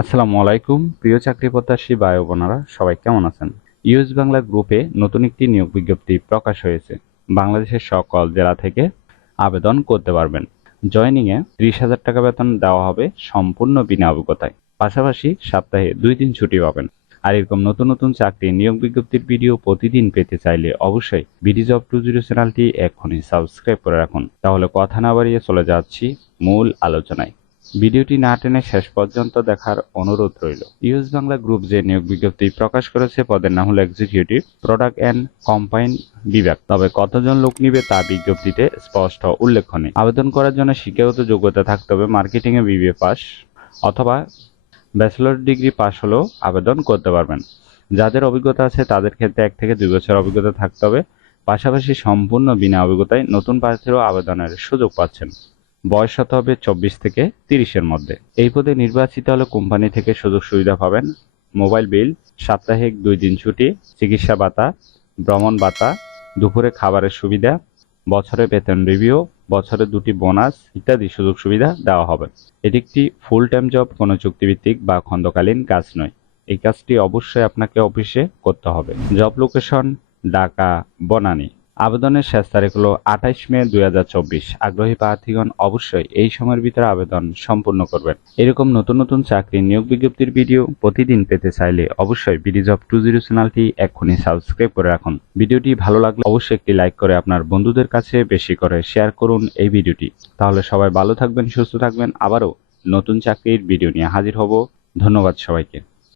আসসালামু আলাইকুম, প্রিয় চাকরি প্রত্যাশী ও বোনেরা, সবাই কেমন আছেন? ইউএস বাংলা গ্রুপে নতুন একটি নিয়োগ বিজ্ঞপ্তি প্রকাশ হয়েছে। বাংলাদেশের সকল জেলা থেকে আবেদন করতে পারবেন। জয়নিংয়ে ত্রিশ হাজার টাকা বেতন দেওয়া হবে সম্পূর্ণ বিনা অভিজ্ঞতায়। পাশাপাশি সপ্তাহে দুই দিন ছুটি পাবেন। আর এরকম নতুন নতুন চাকরি নিয়োগ বিজ্ঞপ্তির ভিডিও প্রতিদিন পেতে চাইলে অবশ্যই বিডি জব টু জিরো চ্যানেলটি এক্ষুনি সাবস্ক্রাইব করে রাখুন। তাহলে কথা না বাড়িয়ে চলে যাচ্ছি মূল আলোচনায়। ভিডিওটি না টেনে শেষ পর্যন্ত দেখার অনুরোধ রইল। ইউএস বাংলা গ্রুপ যে নিয়োগ বিজ্ঞপ্তি প্রকাশ করেছে পদের নাম হলো এক্সিকিউটিভ প্রোডাক্ট অ্যান্ড কম্পাইন বিভাগ। তবে কতজন লোক নিবে তা বিজ্ঞপ্তিতে স্পষ্ট উল্লেখ নেই। আবেদন করার জন্য শিক্ষাগত যোগ্যতা থাকতে হবে, মার্কেটিং এ বিবিএ পাস অথবা ব্যাচেলর ডিগ্রি পাস হলেও আবেদন করতে পারবেন। যাদের অভিজ্ঞতা আছে তাদের ক্ষেত্রে এক থেকে দুই বছর অভিজ্ঞতা থাকতে হবে। পাশাপাশি সম্পূর্ণ বিনা অভিজ্ঞতায় নতুন প্রার্থীরাও আবেদনের সুযোগ পাচ্ছেন। বয়স হতে হবে চব্বিশ থেকে তিরিশের মধ্যে। এই পদে নির্বাচিত হলে কোম্পানি থেকে সুযোগ সুবিধা পাবেন। মোবাইল বিল, সাপ্তাহিক দুই দিন ছুটি, চিকিৎসা ভাতা, ভ্রমণ ভাতা, দুপুরে খাবারের সুবিধা, বছরে বেতন রিভিউ বছরে দুটি বোনাস ইত্যাদি সুযোগ সুবিধা দেওয়া হবে। এটি একটি ফুল টাইম জব কোনো চুক্তিভিত্তিক বা খণ্ডকালীন কাজ নয়। এই কাজটি অবশ্যই আপনাকে অফিসে করতে হবে। Job location Dhaka, Banani. আবেদনের শেষ তারিখ হল আঠাইশ মে দুই হাজার চব্বিশ। আগ্রহী প্রার্থীগণ অবশ্যই এই সময়ের ভিতরে আবেদন সম্পূর্ণ করবেন। এরকম নতুন নতুন চাকরি নিয়োগ বিজ্ঞপ্তির ভিডিও প্রতিদিন পেতে চাইলে অবশ্যই বিডি জব টু জিরো চ্যানেলটি এক্ষুনি সাবস্ক্রাইব করে রাখুন। ভিডিওটি ভালো লাগলে অবশ্যই একটি লাইক করে আপনার বন্ধুদের কাছে বেশি করে শেয়ার করুন এই ভিডিওটি। তাহলে সবাই ভালো থাকবেন, সুস্থ থাকবেন। আবারও নতুন চাকরির ভিডিও নিয়ে হাজির হব। ধন্যবাদ সবাইকে।